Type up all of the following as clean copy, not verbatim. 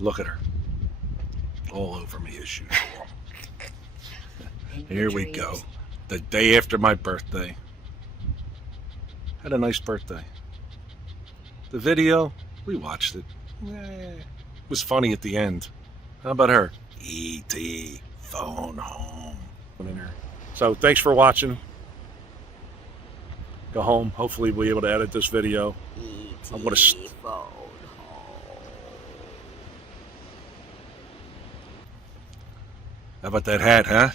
Look at her. All over me as usual. Here we go. The day after my birthday. Had a nice birthday. The video, we watched it. It was funny at the end. How about her? E.T. phone home. So thanks for watching. Go home. Hopefully we'll be able to edit this video. I'm gonna phone home. How about that hat, huh?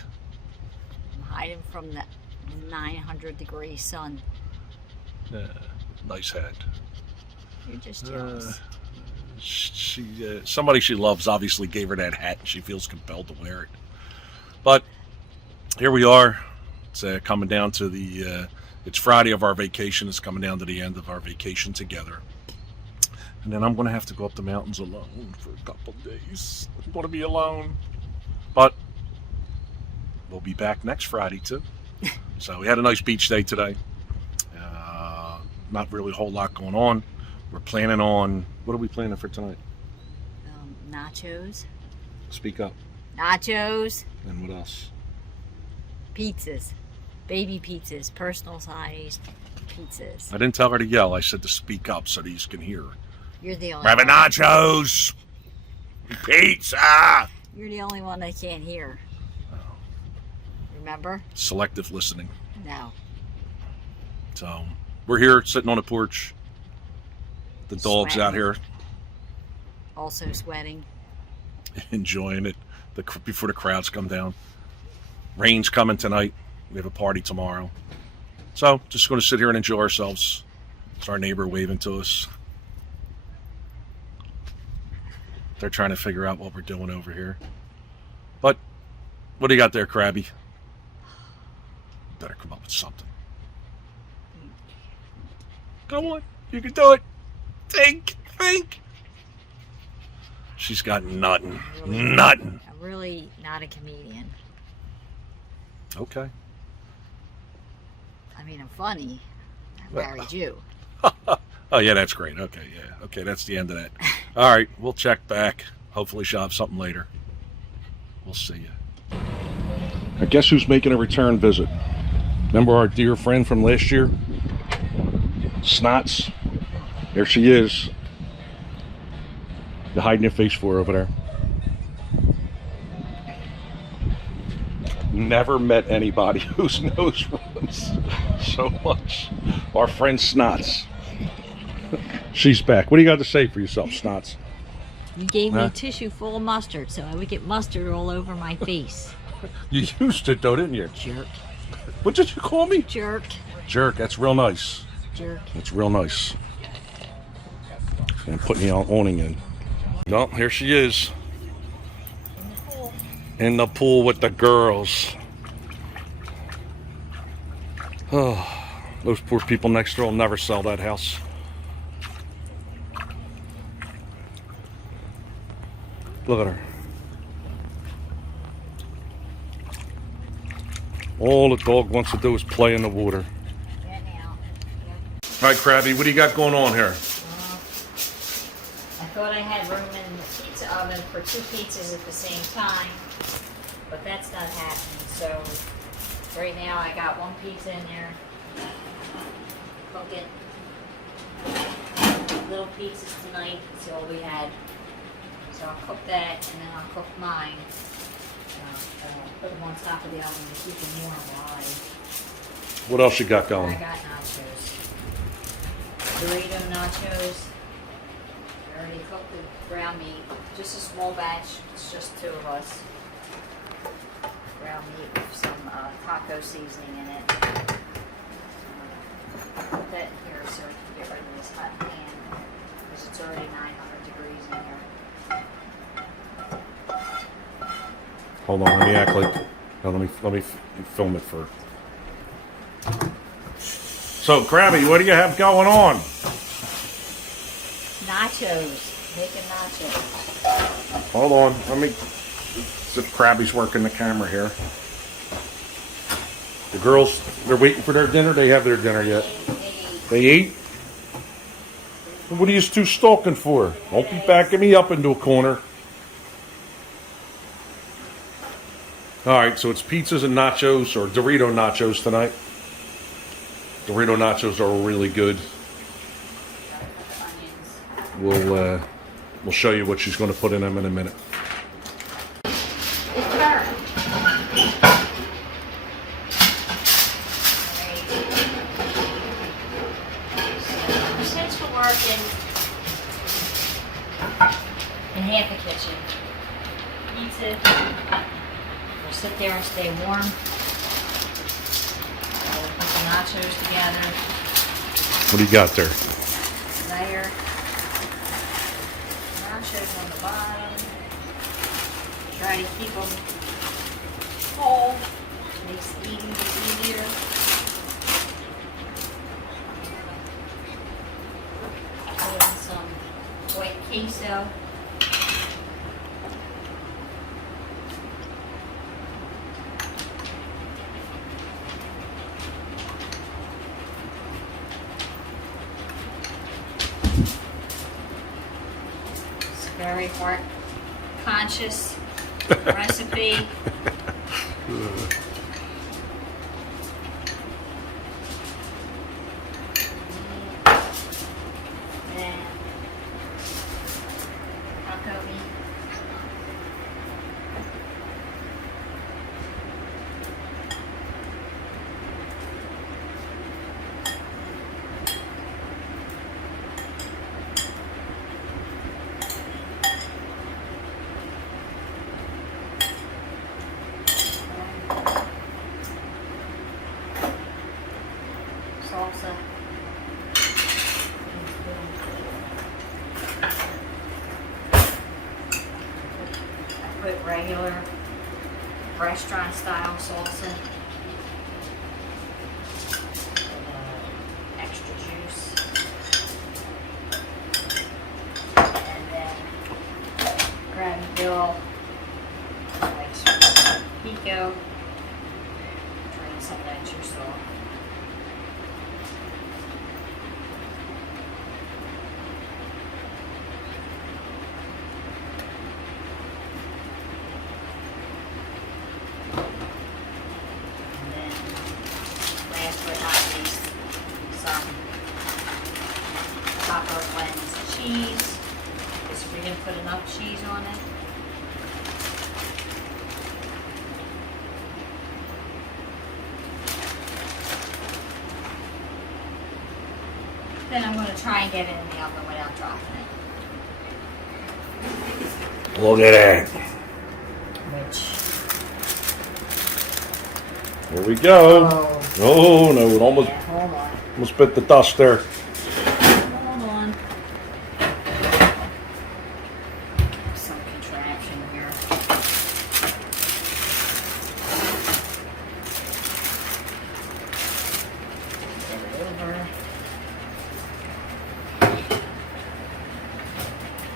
I'm hiding from the 900-degree sun. Nice hat. You're just jealous. Somebody she loves obviously gave her that hat and she feels compelled to wear it. But here we are. It's coming down to the it's Friday of our vacation. It's coming down to the end of our vacation together. And then I'm going to have to go up the mountains alone for a couple days. I'm going to be alone. But we'll be back next Friday too. So we had a nice beach day today. Not really a whole lot going on. We're planning on, what are we planning for tonight? Nachos. Speak up. Nachos. And what else? Pizzas. Baby pizzas. Personal sized pizzas. I didn't tell her to yell. I said to speak up so these can hear. You're the only Grabbing one. nachos! Pizza! You're the only one that can't hear. Oh. Remember? Selective listening. No. So, we're here sitting on the porch. The dog's Sweating. out here Also sweating. enjoying it before the crowds come down. Rain's coming tonight. We have a party tomorrow. So, just going to sit here and enjoy ourselves. It's our neighbor waving to us. They're trying to figure out what we're doing over here. But, what do you got there, Crabby? Better come up with something. Come on, you can do it. Think. She's got nothing. Nothing. I'm really not a comedian. Okay. I mean, I'm funny. I married you. Oh, yeah, that's great. Okay, yeah. Okay, that's the end of that. All right, we'll check back. Hopefully she'll have something later. We'll see you. I guess who's making a return visit? Remember our dear friend from last year? Snots. There she is. You're hiding your face for her over there. Never met anybody whose nose runs so much. Our friend Snots. She's back. What do you got to say for yourself, Snots? You gave me a tissue full of mustard so I would get mustard all over my face. You used it though, didn't you? Jerk. What did you call me? Jerk. Jerk. That's real nice. Jerk. That's real nice. And putting the awning in. No, here she is. In the pool with the girls. Oh, those poor people next door will never sell that house. Look at her. All the dog wants to do is play in the water. Yeah, now. All right, Crabby, what do you got going on here? I thought I had room in the pizza oven for 2 pizzas at the same time, but that's not happening. So right now I got 1 pizza in there. Cooking little pizzas tonight. That's all we had. So I'll cook that and then I'll cook mine. Put them on top of the oven to keep them warm while What else you got I going? got nachos. Dorito nachos. I already cooked the ground meat. Just a small batch. It's just 2 of us. Ground meat with some taco seasoning in it. Put that in here so we can get rid of this hot pan because it's already 900 degrees in here. Hold on, let me act like. No, let me film it for. So, Crabby, what do you have going on? Nachos. Making nachos. Hold on, let me. See if Crabby's working the camera here. The girls, they're waiting for their dinner. They have their dinner yet. They eat. What are you two stalking for? Don't be backing me up into a corner. All right, so it's pizzas and nachos, or Dorito nachos tonight. Dorito nachos are really good. Gotta put the onions. We'll show you what she's going to put in them in a minute. It's burnt. So, since we're working in half a kitchen, pizza will sit there and stay warm. So we'll put the nachos together. What do you got there? Layer nachos on the bottom. Try to keep them whole. Makes eating easier. Put in some white queso. It's a very heart conscious recipe. And taco meat. Salsa. I put regular restaurant style salsa. Extra juice. And then Crabby Bill likes pico. Drain some of that juice off. And then, last but not least, some taco blends cheese. Because we didn't put enough cheese on it. Then I'm going to try and get it in the oven without dropping it. Look at that. Which, Here we go. oh, Oh no, it almost yeah, hold on. almost bit the dust there. Hold on. Some contraption here. Get it over.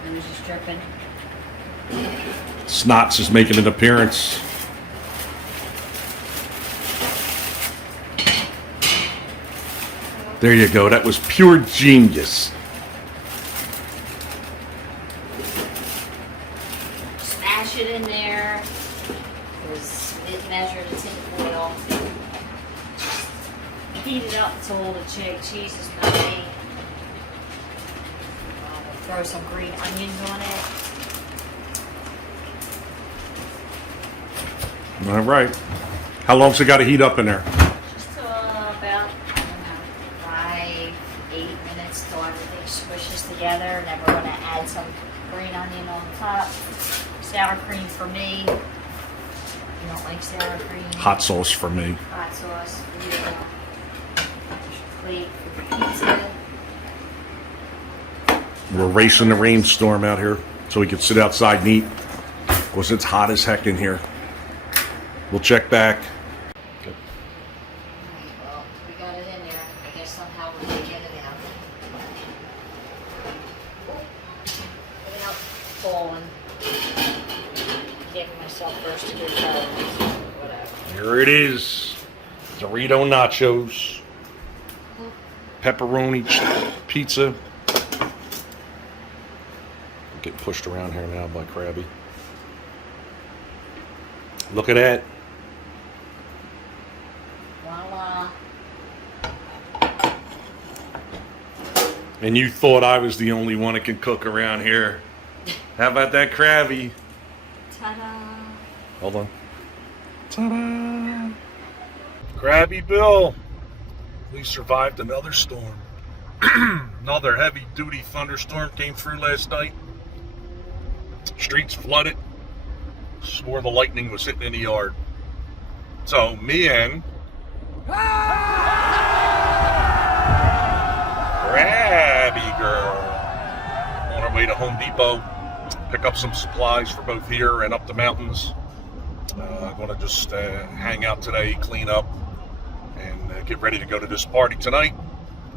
It was just dripping. Snots is making an appearance. There you go. That was pure genius. Smash it in there. Because it measured a tin foil. Heat it up until the cheese is melty. We'll throw some green onions on it. All right. How long's it got to heat up in there? Just about, I don't know, 5-8 minutes till everything squishes together. And then we're going to add some green onion on top. Sour cream for me. You don't like sour cream? Hot sauce for me. Hot sauce. Plate for the pizza. We're racing the rainstorm out here so we can sit outside and eat because it's hot as heck in here. We'll check back. Well, we got it in there. I guess somehow we're going to get it out. Without falling. Giving myself first degree calories. Whatever. Here it is. Dorito nachos. Pepperoni pizza. Getting pushed around here now by Crabby. Look at that. And you thought I was the only one that can cook around here. How about that Crabby? Ta-da! Hold on. Ta-da! Crabby Bill. We survived another storm. Another heavy-duty thunderstorm came through last night. Streets flooded. Swore the lightning was hitting in the yard. So me and Crabby Girl on our way to Home Depot. Pick up some supplies for both here and up the mountains. Going to just hang out today, clean up, and get ready to go to this party tonight.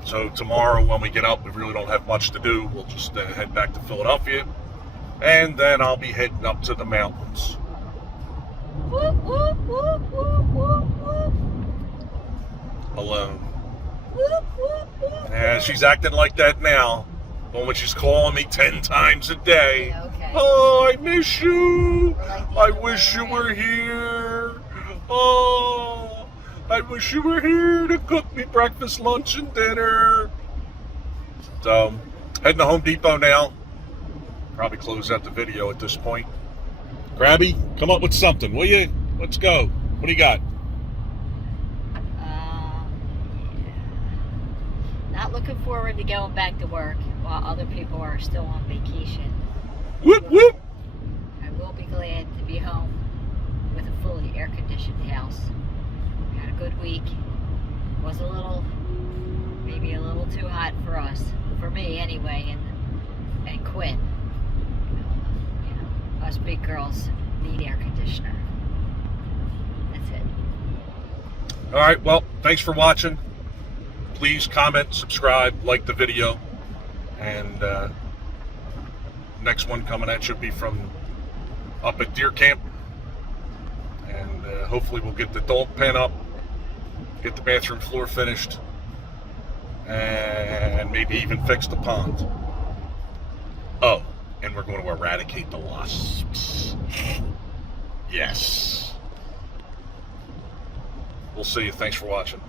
So tomorrow when we get up, we really don't have much to do. We'll just head back to Philadelphia, and then I'll be heading up to the mountains. Whoop, whoop, whoop, whoop, whoop, whoop. Alone. Whoop, whoop, whoop. Yeah, she's acting like that now. But when she's calling me 10 times a day. Yeah, okay. Oh, I miss you. Like the I other wish way you around. were here. Oh, I wish you were here to cook me breakfast, lunch, and dinner. So, heading to Home Depot now. Probably close out the video at this point. Crabby, come up with something, will you? Let's go. What do you got? Not looking forward to going back to work while other people are still on vacation. Whoop, whoop. I will be glad to be home with a fully air-conditioned house. We had a good week. Was maybe a little too hot for us, for me anyway, and Quinn. You know, us big girls need air conditioner. That's it. All right, well, thanks for watching. Please comment, subscribe, like the video. And next one coming at you will be from up at Deer Camp. And hopefully we'll get the dog pen up, get the bathroom floor finished, and maybe even fix the pond. Oh, and we're going to eradicate the wasps. Yes. We'll see you. Thanks for watching.